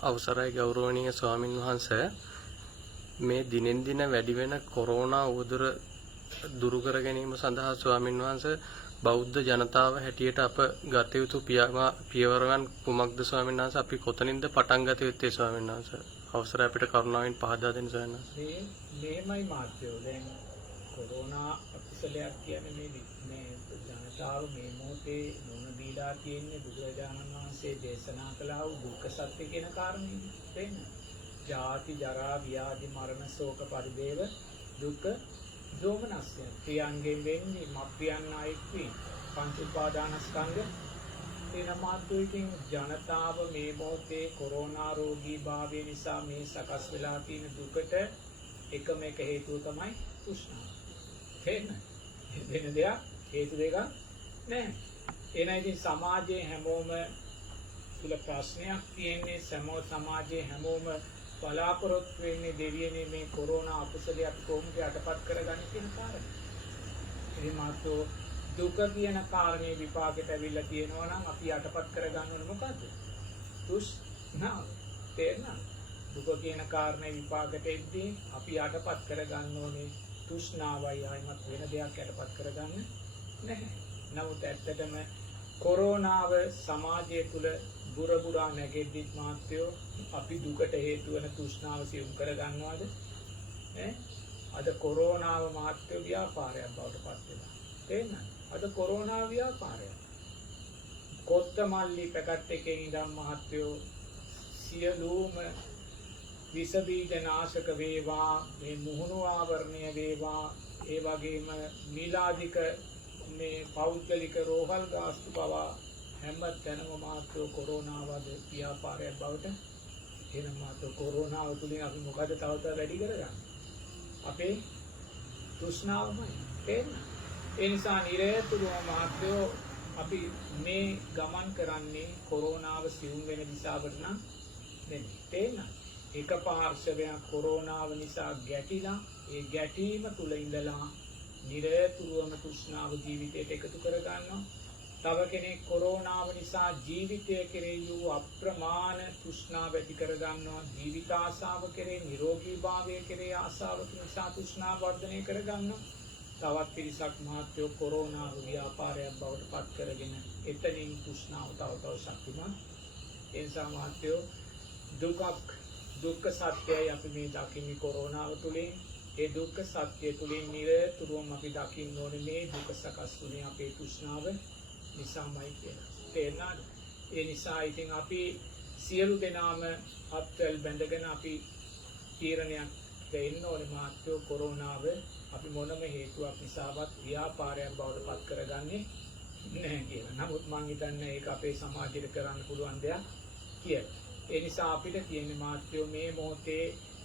අවසරයි ගෞරවනීය ස්වාමින් වහන්සේ මේ දිනෙන් දින වැඩි වෙන කොරෝනා උවදුර දුරු කර ගැනීම සඳහා ස්වාමින් වහන්සේ බෞද්ධ ජනතාව හැටියට අප ගත යුතු පියවරයන් කුමක්ද ස්වාමින් වහන්සේ අපි කොතනින්ද පටන් ගත යුත්තේ ස්වාමින් වහන්සේ අවසරයි අපිට කරුණාවෙන් පහදා දෙන්න ස්වාමින් වහන්සේ මේමයි මාත්‍යෝ දැන් කොරෝනා අකුසලයක් කියන්නේ මේ ජනතාව මේ මොහොතේ මොන දීලා තියෙන්නේ බුදුරජාණන් වහන්සේ දේශනා කළා වූ දුක්ඛ සත්‍ය කියන කාරණේ තේන්න. ජාති ජරා ව්‍යාධි මරණ ශෝක පරිදේව දුක්ඛ දෝමනස්ය. ප්‍රියංගෙන් වෙන්නේ මප්පියන් ආයිත්වි පංච උපාදානස්කන්ධ එන මාත්‍යයෙන් ජනතාව මේ මොහොතේ කොරෝනා රෝගී භාවය නිසා මේ සකස් වෙලා තියෙන දුකට එකම එක හේතුව තමයි තෘෂ්ණාව. තේන්න. වෙන දෙයක් හේතු දෙකක් නැහැ. එනයි ඉතින් සමාජයේ හැමෝම තුල ප්‍රශ්නයක් තියෙන්නේ සමාජයේ හැමෝම බලාපොරොත්තු වෙන්නේ දෙවියනේ මේ කොරෝනා අකුසලයක් කොහොමද යටපත් කරගන්නේ කියන කාරණේ. ඉතින් මාතෝ දුක කියන කාරණේ විපාකයට ඇවිල්ලා තියෙනවා නම් අපි යටපත් කරගන්න ඕනේ මොකද්ද? තෘෂ්ණාව. තේරෙනවද? දුක කියන කාරණේ විපාකයට එද්දී අපි යටපත් කරගන්න ඕනේ තෘෂ්ණාවයි ආයිමත් වෙන දෙයක් යටපත් කරගන්න නැහැ. නමුත් ඇත්තටම කොරෝනාව සමාජය තුළ බුරබුරා නැගෙද්දිත් මාත්‍යෝ අපි දුකට හේතු වෙන තෘෂ්ණාව සියුම් කරගන්නවද? අද කොරෝනාව මාත්‍යෝ ව්‍යාපාරයක් බවට පත් වෙනවා. තේරෙනවද? අද කොරෝනා ව්‍යාපාරයක්. කොත්තමල්ලි පැකට් එකේ ඉඳන් මාත්‍යෝ සියලුම විස බීජ නාශක වේවා මේ මුහුණු ආවරණය වේවා ඒ වගේම මීලාධික මේ පෞද්ගලික රෝහල් ගාස්තු පවා හැම තැනම මාත්‍රෝ කොරෝනාවද ව්‍යාපාරයක් බවට එන මාත්‍රෝ කොරෝනාව තුලින් අපි මොකද තව වැඩි කරගන්නේ අපේ තෘෂ්ණාවමයි තේරෙනවද? ඒ නිසා නිරතුරුව මාත්‍රෝ අපි මේ ගමන් කරන්නේ කොරෝනාව සිවුම් වෙන දිශාවට නම් නෙමෙයි තේරෙනවද? එක පාර්ශවයක් කොරෝනාව නිසා ගැටිලා ඒ ගැටීම තුල ඉඳලා නිරතුරුවම තෘෂ්ණාව ජීවිතයට එකතු කර ගන්නවා. තව කෙනෙක් කොරෝනාව නිසා ජීවිතය කෙරෙහි වූ අප්‍රමාණ තෘෂ්ණාව ඇති කර ගන්නවා. ජීවිත ආශාව කෙරෙහි නිරෝගීභාවය කෙරෙහි ආශාව නිසා තෘෂ්ණාව වර්ධනය කර ගන්නවා. තවත් පිරිසක් මහත්යෝ කොරෝනාව ව්‍යාපාරයක් බවට පත් කරගෙන එතනින් තෘෂ්ණාව තව ශක්තිමත්. ඒ නිසා මහත්යෝ දුක්ඛ සත්‍යයි අපි මේ දකින්නේ කොරෝනාව තුලින්. ඒ දුක්ඛ සත්‍ය තුලින් නිරතුරුවම අපි දකින්න ඕනේ මේ දුක සකස් වුණේ අපේ තෘෂ්ණාව නිසාමයි කියලා. තේරුණාද? ඒ නිසා ඉතින් අපි සියලු දෙනාම අත්වල බැඳගෙන අපි තීරණයක් දෙන්න ඕනේ මාත්‍යෝ කොරෝනාව අපි මොනම හේතුවක් නිසාවත් ව්‍යාපාරයක් බවට පත් කරගන්නේ නැහැ කියලා. නමුත් මම හිතන්නේ ඒක අපේ සමාජයට කරන්න පුළුවන් දෙයක් කියලා. ඒ නිසා අපිට තියෙන මාත්‍යෝ මේ මොහොතේ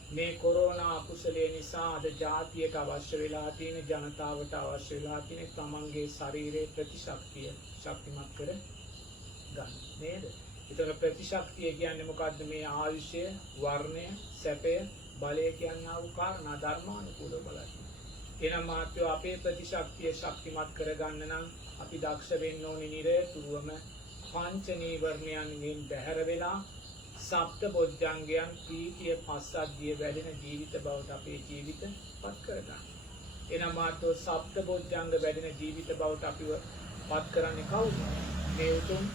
මේ කොරෝනා අකුසලයේ නිසා අද ජාතියට අවශ්‍ය වෙලා තියෙන ජනතාවට අවශ්‍ය වෙලා තියෙන තමන්ගේ ශරීරයේ ප්‍රතිශක්තිය ශක්තිමත් කර ගන්න නේද? ඒතර ප්‍රතිශක්තිය කියන්නේ මොකද්ද? මේ ආයුෂය, වර්ණය, සැපය, බලය කියනා වූ කාරණා ධර්මානුකූලව බලන්න. එනම් මාත්‍යෝ අපේ ප්‍රතිශක්තිය ශක්තිමත් කරගන්න නම් අපි දක්ෂ වෙන්න ඕනේ නිරතුරුවම පංච නීවරණයන්ගෙන් බැහැර වෙලා සප්ත බොජ්ජංගයන් ප්‍රීතිය පස්සද්ධිය වැඩෙන ජීවිත බවට අපේ ජීවිත පත් කරගන්න. එනම් මාත්‍යෝ සප්ත බොජ්ජංග වැඩෙන ජීවිත බවට අපිව පත් කරන්නේ කවුද? මේ උතුම්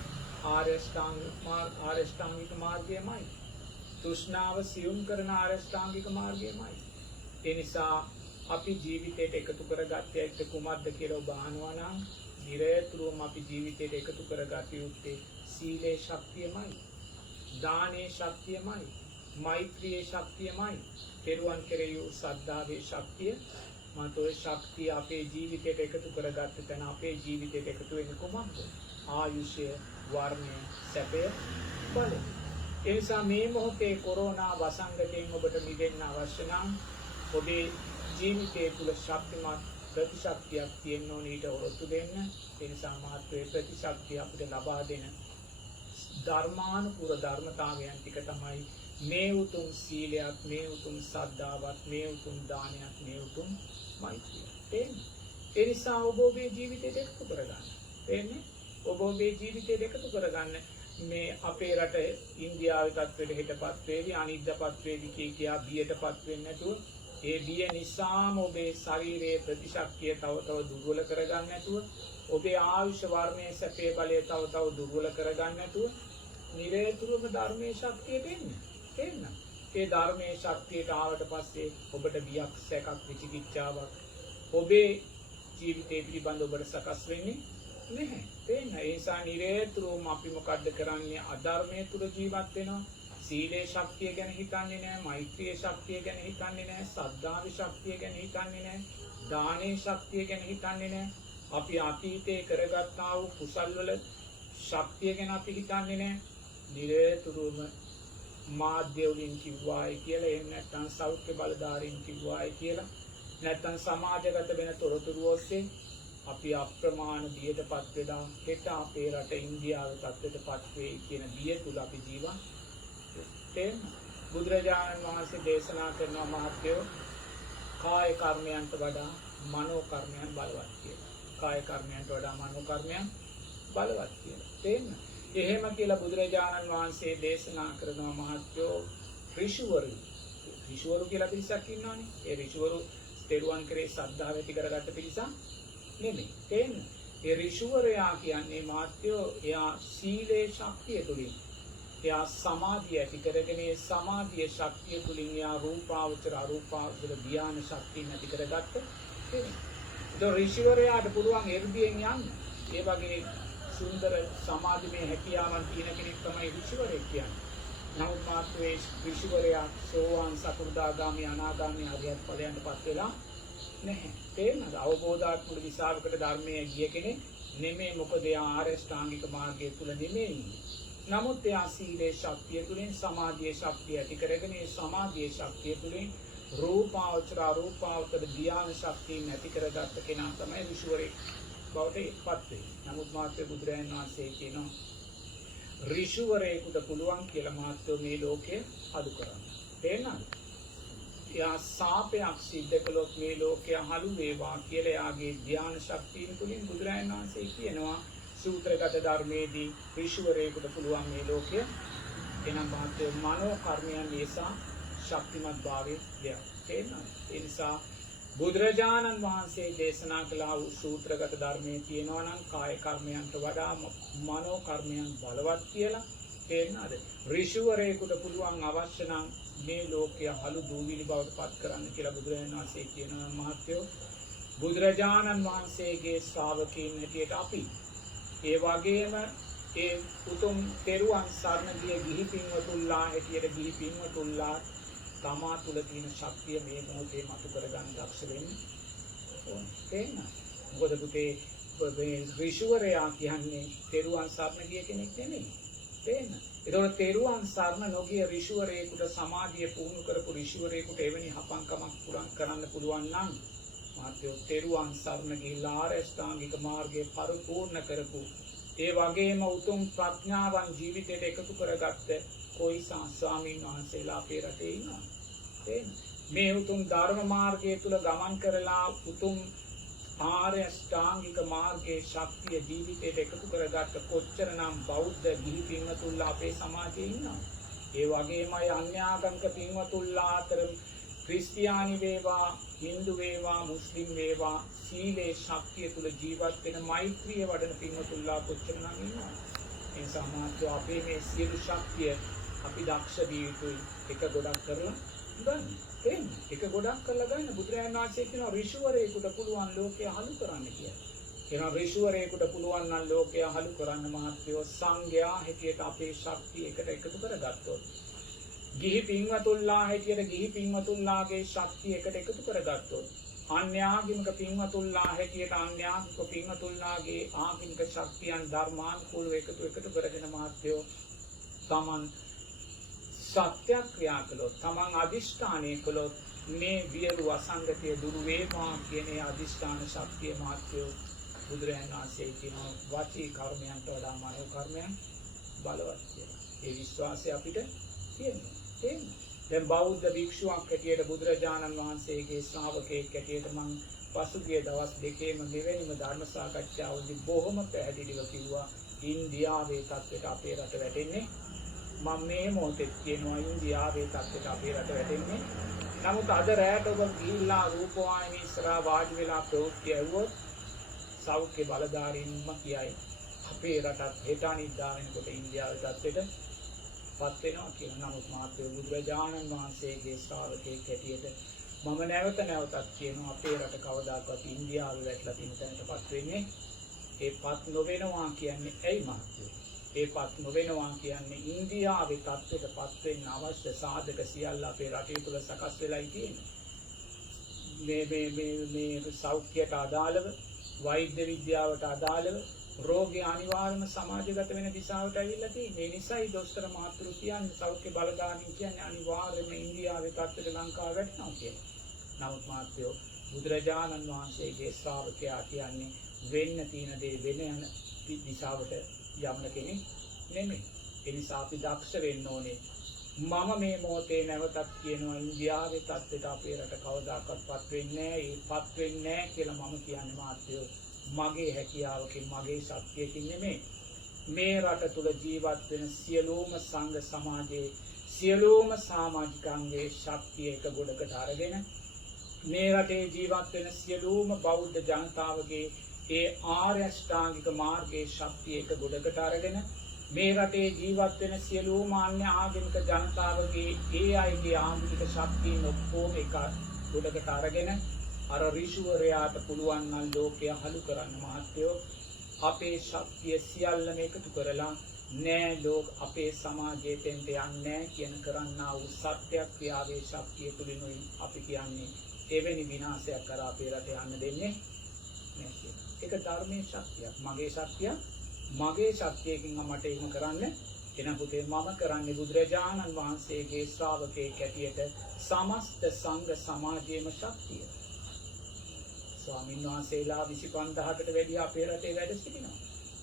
ආර්ය ශ්‍රාංගික මාර්ගයමයි. තෘෂ්ණාව සියුම් කරන ආර්ය ශ්‍රාංගික මාර්ගයමයි. ඒ නිසා අපි ජීවිතයට එකතු කරගත්තේ ඇත්ත කුමක්ද කියලා ඔබ අහනවා නම් නිරතුරුවම අපි ජීවිතයට එකතු කරගත යුත්තේ සීලේ ශක්තියමයි. දානේ ශක්තියමයි, මෛත්‍රියේ ශක්තියමයි, පෙරුවන් කෙරෙහි වූ සද්ධාවේ ශක්තිය. මාතෝේ ශක්තිය අපේ ජීවිතයට එකතු කරගත්ත තැන අපේ ජීවිතයට එකතු වෙන්නේ කොහොමද? ආයුෂය, වර්ණය, සැපය, බලය. ඒ නිසා මේ මොහොතේ කොරෝනා වසංගතයෙන් ඔබට මිදෙන්න අවශ්‍ය නම් ඔබේ ජීවිතය තුළ ශක්තිමත් ප්‍රතිශක්තියක් තියෙන්න ඕනේ ඊට ඔරොත්තු දෙන්න. ඒ නිසා මාත්‍රේ ප්‍රතිශක්තිය අපිට ලබා දෙන ධර්මානුකූල ධර්මතාවයන් ටික තමයි මේ උතුම් සීලයක්, මේ උතුම් සද්ධාවත්, මේ උතුම් දානයක්, මේ උතුම් මෛත්‍රිය. ඒ නිසා ඔබ ඔබේ ජීවිතයට එකතු කරගන්න. ඔබ ඔබේ ජීවිතයට එකතු කරගන්න. මේ අපේ රට ඉන්දියාවේ තත්ත්වයට හිටපත් වේවි අනිද්දපත් වේවි කියා බියටපත් වෙන්නේ නැතුව ඒ බිය නිසාම ඔබේ ශරීරයේ ප්‍රතිශක්තිය තව තව දුර්වල කරගන්න නැතුව ඔබේ ආයුෂ වර්ණයේ සැපේ බලය තව තව දුර්වල කරගන්න නැතුව නිරේතුරුම ධර්මයේ ශක්තියට එන්න. ඒ ධර්මයේ ශක්තියට ආවට පස්සේ ඔබට බියක් සැකක් විචිකිච්ඡාවක් ඔබේ ජීවිතේ පිළිබඳ ඔබට සකස් වෙන්නේ නැහැ. තේන්න. ඒ නිසා නිරේතුරුම අපි මොකද්ද කරන්නේ? අධර්මයේ තුල ජීවත් වෙනවා. සීලේ ශක්තිය ගැන හිතන්නේ නැහැ, මෛත්‍රියේ ශක්තිය ගැන හිතන්නේ නැහැ, සද්ධාවේ ශක්තිය ගැන හිතන්නේ නැහැ, දානේ ශක්තිය ගැන හිතන්නේ නැහැ. අපි අතීතේ කරගත්තා වූ කුසල් වල ශක්තිය ගැන අපි හිතන්නේ නැහැ. නිරේතුරුම මාධ්‍ය වලින් කිව්වායි කියලා එහෙම නැත්නම් සෞඛ්‍ය බලධාරීන් කිව්වායි කියලා නැත්නම් සමාජගත වෙන තොරතුරු ඔස්සේ අපි අප්‍රමාණ බියටපත් වෙලා හෙට අපේ රට ඉන්දියාවේ තත්ත්වයටපත් වෙයි කියන බිය තුල අපි ජීවත් බුදුරජාණන් වහන්සේ දේශනා කරනවා මහත්යෝ කාය කර්මයන්ට වඩා මනෝ කර්මයන් බලවත් කියලා. කාය කර්මයන්ට වඩා මනෝ කර්මයන් බලවත් කියලා. තේන්න. එහෙම කියලා බුදුරජාණන් වහන්සේ දේශනා කරනවා මහත්යෝ ඍෂිවරු කියලා පිරිසක් ඉන්නවනේ. ඒ ඍෂිවරු තෙරුවන් කරේ ශ්‍රද්ධාව ඇති කරගත්ත පිරිසක් නෙමෙයි. තේන්න. ඒ ඍෂිවරයා කියන්නේ මහත්යෝ එයා සීලේ ශක්තිය තුලින් එයා සමාධිය ඇති කරගෙන ඒ සමාධිය ශක්තිය තුලින් එයා රූපාවචර අරූපාවචර ධ්‍යාන ශක්තිය ඇති කරගත්ත කෙනෙක්. ඒ ඍෂිවරයාට පුළුවන් එර්දියෙන් යන්න. ඒ වගේ සුන්දර සමාධිමය හැකියාවන් තියෙන කෙනෙක් තමයි ඍෂිවරයෙක් කියන්නේ. නමුත් මාත්‍රේ ඍෂිවරයා සෝවාන් සකෘදාගාමි අනාගාමි ආදියත් ඵලයන්ටපත් වෙලා නැහැ. තේරෙනවද? අවබෝධාත්මක දිශාවකට ධර්මයේ ගිය කෙනෙක් නෙමෙයි. මොකද එයා ආර්ය ශ්‍රාංගික මාර්ගය තුල නෙමෙයි ඉන්නේ. නමුත් එයා සීලේ ශක්තිය තුළින් සමාධියේ ශක්තිය ඇති කරගෙන ඒ සමාධියේ ශක්තිය තුළින් රූපාවචර අරූපාවචර ධ්‍යාන ශක්තිය ඇති කරගත්ත කෙනා තමයි ඍෂිවරයෙක් බවට පත් වෙන්නේ. නමුත් මාත්‍ය බුදුරයන් වහන්සේ කියනවා ඍෂිවරයෙකුට පුළුවන් කියලා මාත්‍ය මේ ලෝකය අඩු කරන්න. තේරෙනවද? එයා සාපයක් සිද්ධ කළොත් මේ ලෝකය හලු වේවා කියලා එයාගේ ධ්‍යාන ශක්තිය තුළින් බුදුරයන් වහන්සේ කියනවා සූත්‍රගත ධර්මයේදී ඍෂිවරයෙකුට පුළුවන් මේ ලෝකය එනම් මාත්‍ය මනෝ කර්මයන් නිසා ශක්තිමත් භාවයේ දෙයක්. තේරෙනවද? ඒ නිසා බුදුරජාණන් වහන්සේ දේශනා කළ වූ සූත්‍රගත ධර්මයේ තියෙනවා නම් කාය කර්මයන්ට වඩා මනෝ කර්මයන් බලවත් කියලා. තේරෙනවද? ඍෂිවරයෙකුට පුළුවන් අවශ්‍ය නම් මේ ලෝකය හලු දූවිලි බවට පත් කරන්න කියලා බුදුරජාණන් වහන්සේ කියනවා මහත්යෝ. බුදුරජාණන් වහන්සේගේ ශ්‍රාවකයන් හැටියට අපි ඒ වගේම ඒ උතුම් තෙරුවන් සරණ ගිය ගිහි පින්වතුන්ලා හැටියට ගිහි පින්වතුන්ලා තමා තුළ තියෙන ශක්තිය මේ මොහොතේ මතු කරගන්න දක්ෂ වෙන්න ඕනේ. තේරෙනවද? මොකද පුතේ මේ ඍෂිවරයා කියන්නේ තෙරුවන් සරණ ගිය කෙනෙක් නෙමෙයි. තේරෙනවද? ඒතකොට තෙරුවන් සරණ නොගිය ඍෂිවරයෙකුට සමාධිය පුහුණු කරපු ඍෂිවරයෙකුට එවැනි හපංකමක් පුරන් කරන්න පුළුවන් නම් මාත්‍යෝ තෙරුවන් සරණ ගිහිලා ආර්ය ශ්‍රාංගික මාර්ගයේ පරිපූර්ණ කරපු ඒ වගේම උතුම් ප්‍රඥාවන් ජීවිතයට එකතු කරගත්ත කොයිසා ස්වාමීන් වහන්සේලා අපේ රටේ ඉන්නවා. මේ උතුම් ධර්ම මාර්ගය තුල ගමන් කරලා උතුම් ආර්ය ශ්‍රාංගික මාර්ගයේ ශක්තිය ජීවිතයට එකතු කරගත්ත කොච්චරනම් බෞද්ධ ගිහි පින්වතුන්ලා අපේ සමාජයේ ඉන්නවා. ඒ වගේම අන්‍යාගමික පින්වතුන්ලා අතර ක්‍රිස්තියානි වේවා, හින්දු වේවා, මුස්ලිම් වේවා සීලේ ශක්තිය තුල ජීවත් වෙන මෛත්‍රිය වඩන පින්වතුන්ලා කොච්චරනම් ඉන්නවා. ඒ සමාජය අපේ මේ සියලු ශක්තිය අපි දක්ෂ විය යුතුයි. එක ගොඩක් කරලා ගන්න. එක ගොඩක් කරලා ගන්න. බුදුරජාණන් වහන්සේ කියනවා ඍෂිවරයෙකුට පුළුවන් ලෝකය හලු කරන්න කියලා. කියනවා ඍෂිවරයෙකුට පුළුවන් නම් ලෝකය හලු කරන්න මහත්යෝ සංඝයා හැටියට අපේ ශක්තිය එකට එකතු කරගත්තොත්. ගිහි පින්වතුන්ලා හැටියට ගිහි පින්වතුන්ලාගේ ශක්තිය එකට එකතු කරගත්තොත්. අන්‍යාගමික පින්වතුන්ලා හැටියට අන්‍යාගමික පින්වතුන්ලාගේ ආගමික ශක්තියන් ධර්මානුකූලව එකතු කරගෙන මහත්යෝ තමන් සත්‍යක්‍රියා කළොත් තමන් අදිෂ්ඨානය කළොත් මේ වියලු අසංගතය දුරු වේවා කියන අදිෂ්ඨාන ශක්තිය මහත්යෝ බුදුරජාණන් වහන්සේ කියනවා වචී කර්මයන්ට වඩා මනෝ කර්මයන් බලවත් කියලා. ඒ විශ්වාසය අපිට තියෙනවා. දැන් බෞද්ධ භික්ෂුවක් හැටියට බුදුරජාණන් වහන්සේගේ ශ්‍රාවකයෙක් හැටියට මම පසුගිය දවස් දෙකේම මෙවැනිම ධර්ම සාකච්ඡාවලදී බොහොම පැහැදිලිව කිව්වා ඉන්දියාවේ තත්ත්වයට අපේ රට වැටෙන්නේ. මම මේ මොහොතේ කියනවා ඉන්දියාවේ තත්ත්වයට අපේ රට වැටෙන්නේ. නමුත් අද රැට ඔබ ගිහිල්ලා රූපවාහිනී ඉස්සරහා වාඩි වෙලා ප්‍රවෘත්ති ඇහුවොත් සෞඛ්‍ය බලධාරීන්ම කියයි අපේ රටත් හෙට අනිද්දා වෙනකොට ඉන්දියාවේ තත්ත්වයට පත් වෙනවා කියලා. නමුත් මාත්‍ය බුදුරජාණන් වහන්සේගේ ශ්‍රාවකයෙක් හැටියට මම නැවත නැවතත් කියනවා අපේ රට කවදාකවත් ඉන්දියාවේ වැටලා තියෙන තැනටපත් වෙන්නේ. ඒපත් නොවෙනවා කියන්නේ ඇයි මාත්‍ය? ඒපත් නොවෙනවා කියන්නේ ඉන්දියාවේ තත්ත්වයටපත් වෙන්න අවශ්‍ය සාධක සියල්ල අපේ රටේ තුල සකස් වෙලායි තියෙන්නේ. මේ සෞඛ්‍යයට අදාළව, වෛද්‍ය විද්‍යාවට අදාළව රෝගී අනිවාර්යම සමාජගත වෙන දිශාවට ඇවිල්ලා තියෙන්නේ. ඒ නිසායි දොස්තර මහතුරු කියන්නේ සෞඛ්‍ය බලධාරීන් කියන්නේ අනිවාර්යයෙන්ම ඉන්දියාවේ තත්ත්වයට ලංකාව වැටෙනවා කියලා. නමුත් මාත්‍යෝ බුදුරජාණන් වහන්සේගේ ශ්‍රාවකයා කියන්නේ වෙන්න තියෙන දේ වෙන යන දිශාවට යන්න කෙනෙක් නෙමෙයි. ඒ නිසා අපි දක්ෂ වෙන්න ඕනේ. මම මේ මොහොතේ නැවතත් කියනවා ඉන්දියාවේ තත්ත්වයට අපේ රට කවදාකවත්පත් වෙන්නේ නැහැ. ඒපත් වෙන්නේ නැහැ කියලා මම කියන්නේ මාත්‍යෝ මගේ හැකියාවකින් මගේ ශක්තියකින් නෙමෙයි. මේ රට තුල ජීවත් වෙන සියලුම සංඝ සමාජයේ සියලුම සමාජිකයන්ගේ ශක්තිය එක ගොඩකට අරගෙන මේ රටේ ජීවත් වෙන සියලුම බෞද්ධ ජනතාවගේ ඒ ආර්ය අෂ්ටාංගික මාර්ගයේ ශක්තිය එක ගොඩකට අරගෙන මේ රටේ ජීවත් වෙන සියලුම අන්‍ය ආගමික ජනතාවගේ ඒ අයගේ ආගමික ශක්තිය ඔක්කොම එක ගොඩකට අරගෙන අර ඍෂිවරයාට පුළුවන් නම් ලෝකය හලු කරන්න මහත්යෝ අපේ ශක්තිය සියල්ලම එකතු කරලා නෑ ලෝක අපේ සමාජයේ තෙන්ට යන්නේ කියන කරන්නා වූ සත්‍යක්‍රියාවේ ශක්තිය තුලිනුයි අපි කියන්නේ එවැනි විනාශයක් කරා අපේ රට යන්න දෙන්නේ නෑ කියලා. ඒක ධර්මයේ ශක්තියක්. මගේ ශක්තිය මගේ ශක්තියකින් මට එහෙම කරන්න එන පුතේ මම කරන්නේ බුදුරජාණන් වහන්සේගේ ශ්‍රාවකයෙක් ඇටියට සමස්ත සංඝ සමාජයේම ශක්තිය. ස්වාමීන් වහන්සේලා 25000කට වැඩි අපේ රටේ වැඩ සිටිනවා.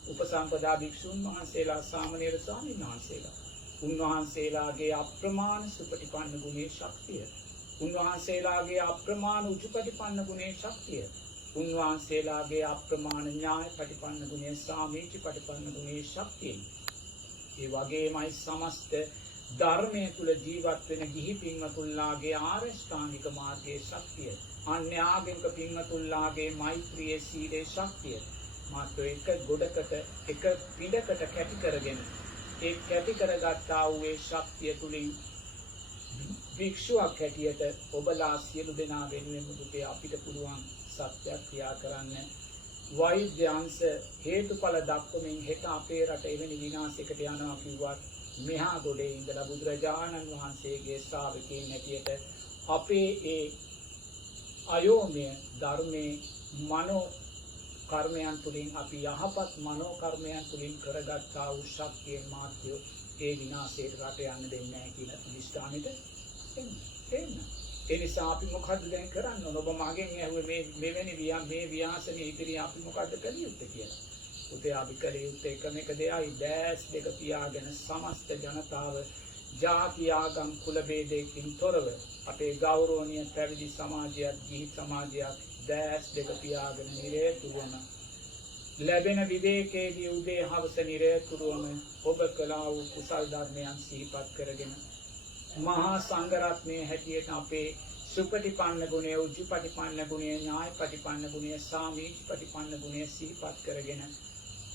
උපසම්පදා භික්ෂුන් වහන්සේලා සාමණේර ස්වාමීන් වහන්සේලා. උන්වහන්සේලාගේ අප්‍රමාණ සුපටිපන්න ගුණේ ශක්තිය. උන්වහන්සේලාගේ අප්‍රමාණ උජුපටිපන්න ගුණේ ශක්තිය. උන්වහන්සේලාගේ අප්‍රමාණ ඥාය පටිපන්න ගුණේ සාමීචි පටිපන්න ගුණේ ශක්තිය. ඒ වගේමයි සමස්ත ධර්මයේ තුල ජීවත් වෙන ගිහි පින්වතුන්ලාගේ ආරෂ්ඨාංගික මාර්ගයේ ශක්තිය. අන්‍ය ආගමික පින්වතුන්ලාගේ මෛත්‍රියේ සීලේ ශක්තිය. මාත්‍ර එක ගොඩකට එක පිටකට කැටි කරගෙන ඒ කැටි කරගත්තා වූ ඒ ශක්තිය තුලින් භික්ෂුවක් හැටියට ඔබලා සියලු දෙනා වෙනුවෙන් මුදුපේ අපිට පුළුවන් සත්‍යයක් ක්‍රියා කරන්න වෛද්‍යංශ හේතුඵල දක්වමින් හෙට අපේ රට එවැනි විනාශයකට යනවා කිව්වත් මෙහා ගොඩේ ඉඳලා බුදුරජාණන් වහන්සේගේ ශ්‍රාවකයන් හැටියට අපේ ඒ අයෝමය ධර්මයේ මනෝ කර්මයන් තුලින් අපි යහපත් මනෝ කර්මයන් තුලින් කරගත්තා වූ ශක්තියෙන් මාත්‍යෝ ඒ විනාශයට රට යන්න දෙන්නේ නැහැ කියලා දිස්ත්‍රාණයට එන්න. ඒ නිසා අපි මොකද්ද දැන් කරන්න ඕන? ඔබ මගෙන් ඇහුවේ මෙවැනි මේ ව්‍යාසනේ ඉදිරිය අපි මොකද්ද කළ යුත්තේ කියලා. උතේ අපි කළ යුත්තේ එකම එක දෙයයි දැස් දෙක පියාගෙන සමස්ත ජනතාව ජාති ආගම් කුල ભેදයකින් තොරව අපේ ගෞරවනීය පැවිදි සමාජයත් ගිහි සමාජයත් දැස් දෙක පියාගෙන නිරේතුරුවම ලැබෙන විවේකයේදී උදේ හවස නිරේතුරුවම ඔබ කළා වූ කුසල් ධර්මයන් සිහිපත් කරගෙන මහා සංඝ රත්නයේ හැටියට අපේ සුපටිපන්න ගුණය, උජුපටිපන්න ගුණය, ඥායපටිපන්න ගුණය, සාමීචිපටිපන්න ගුණය සිහිපත් කරගෙන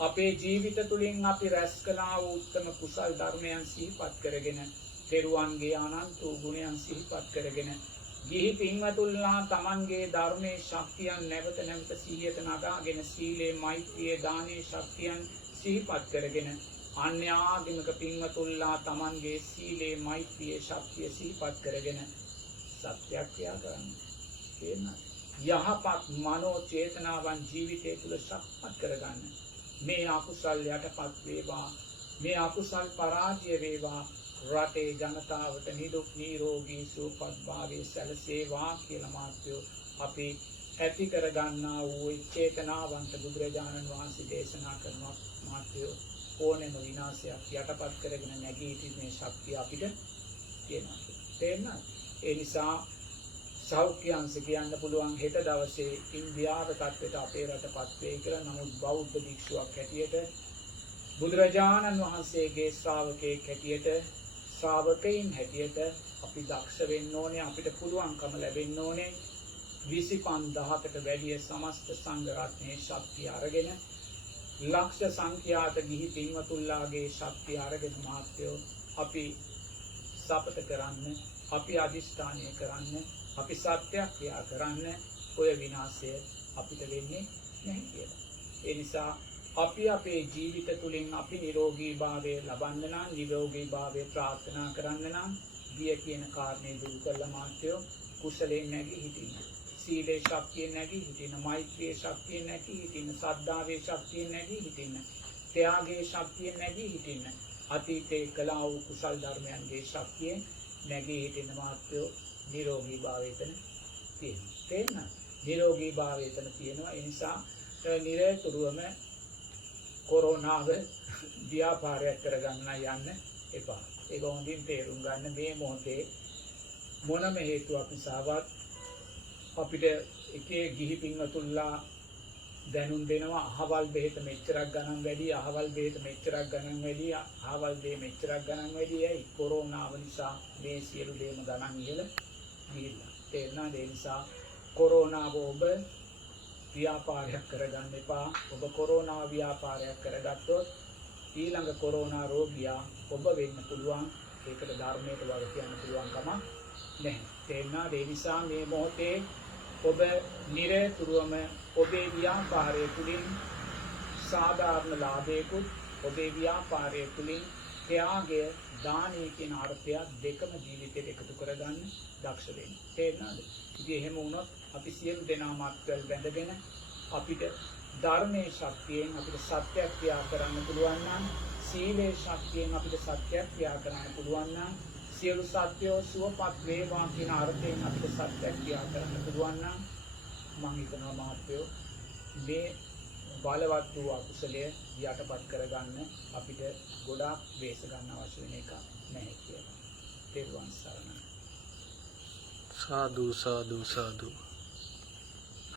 අපේ ජීවිත තුළින් අපි රැස් කළා වූ උත්තම කුසල් ධර්මයන් සිහිපත් කරගෙන තෙරුවන්ගේ අනන්ත වූ ගුණයන් සිහිපත් කරගෙන ගිහි පින්වතුන්ලා තමන්ගේ ධර්මයේ ශක්තියන් නැවත නැවත සිහියට නගාගෙන සීලේ මෛත්‍රියේ දානයේ ශක්තියන් සිහිපත් කරගෙන අන්‍ය ආගමික පින්වතුන්ලා තමන්ගේ සීලේ මෛත්‍රියේ ශක්තිය සිහිපත් කරගෙන සත්‍යක්‍රියා කරන්න. කියන යහපත් මනෝ චේතනාවන් ජීවිතය තුළ ශක්තිමත් කරගන්න. මේ අකුසල් යටපත් වේවා. මේ අකුසල් පරාජය වේවා. රටේ ජනතාවට නිදුක් නිරෝගී සුවපත් භාවය සැලසේවා කියලා මාත්‍යෝ අපි ඇති කරගන්නා වූ චේතනාවන්ත බුදුරජාණන් වහන්සේ දේශනා කරන මාත්‍යෝ ඕනෑම විනාශයක් යටපත් කරගෙන නැගී සිටින ශක්තිය අපිට තියෙනවා. තේරෙනවද? ඒ නිසා සෞඛ්‍යංශ කියන්න පුළුවන් හෙට දවසේ ඉන්දියාව තත්ත්වයට අපේ රටපත් වෙයි කියලා. නමුත් බෞද්ධ භික්ෂුවක් හැටියට බුදුරජාණන් වහන්සේගේ ශ්‍රාවකයෙක් හැටියට ශ්‍රාවකයින් හැටියට අපි දක්ෂ වෙන්න ඕනේ. අපිට පුළුවන්කම ලැබෙන්න ඕනේ 25000කට වැඩිය සමස්ත සංඝ රත්නයේ ශක්තිය අරගෙන ලක්ෂ සංඛ්‍යාත ගිහි පින්වතුන්ලාගේ ශක්තිය අරගෙන මහත්යෝ අපි සපත කරන්න, අපි අදිෂ්ඨානය කරන්න, අපි සත්‍යක්‍රියා කරන්න ඔය විනාශය අපිට වෙන්නේ නැහැ කියලා. ඒ නිසා අපි අපේ ජීවිත තුළින් අපි නිරෝගීභාවය ලබන්න නම්, නිරෝගීභාවය ප්‍රාර්ථනා කරන්න නම් බිය කියන කාරණේ දුරු කරලා මාත්‍යෝ කුසලයෙන් නැගී හිටින්න. සීලේ ශක්තියෙන් නැගී හිටින්න, මෛත්‍රියේ ශක්තියෙන් නැගී හිටින්න, සද්ධාවේ ශක්තියෙන් නැගී හිටින්න, ත්‍යාගයේ ශක්තියෙන් නැගී හිටින්න, අතීතයේ කළා වූ කුසල් ධර්මයන්ගේ ශක්තියෙන් නැගී හිටින්න මාත්‍යෝ නිරෝගීභාවයෙන් තියෙනවා. තේරෙනවද? නිරෝගීභාවයෙන් තියෙනවා. ඒ නිසා නිරතුරුවම කොරෝනාව ව්‍යාපාරයක් කරගන්න යන්න එපා. ඒක හොඳින් තේරුම් ගන්න. මේ මොහොතේ මොනම හේතුවක් නිසාවත් අපිට එකේ ගිහි පින්වතුන්ලා දැනුම් දෙනවා අහවල් බෙහෙත මෙච්චරක් ගණන් වැඩි, අහවල් බෙහෙත මෙච්චරක් ගණන් වැඩි, අහවල් දේ මෙච්චරක් ගණන් වැඩි. ඇයි? කොරෝනාව නිසා මේ සියලු දේම ගණන් ඉහළ ගිහිල්ලා. තේරුණාද? ඒ නිසා කොරෝනාව ඔබ ව්‍යාපාරයක් කරගන්න එපා. ඔබ කොරෝනා ව්‍යාපාරයක් කරගත්තොත් ඊළඟ කොරෝනා රෝගියා ඔබ වෙන්න පුළුවන්. ඒකට ධර්මයට වග කියන්න පුළුවන් කමක් නැහැ. තේරුණාද? ඒ නිසා මේ මොහොතේ ඔබ නිරතුරුවම ඔබේ ව්‍යාපාරය තුළින් සාධාරණ ලාභයකුත්, ඔබේ ව්‍යාපාරය තුළින් ත්‍යාගය, දානය කියන අර්ථය දෙකම ජීවිතයට එකතු කරගන්න දක්ෂ වෙන්න. තේරුණාද? ඉතින් එහෙම වුණොත් අපි සියලු දෙනා මත්වල බැඳගෙන අපිට ධර්මයේ ශක්තියෙන් අපිට සත්‍යක්‍රියා කරන්න පුළුවන් නම්, සීලේ ශක්තියෙන් අපිට සත්‍යක්‍රියා කරන්න පුළුවන් නම්, සියලු සත්‍යෝ සුවපත් වේවා කියන අර්ථයෙන් අපිට සත්‍යක්‍රියා කරන්න පුළුවන් නම් මම හිතනවා මහත්වෝ මේ බලවත් වූ අකුසලය යටපත් කරගන්න අපිට ගොඩාක් වේස ගන්න අවශ්‍ය වෙන එක නැහැ කියලා. තෙරුවන් සරණයි. සාදු සාදු සාදු.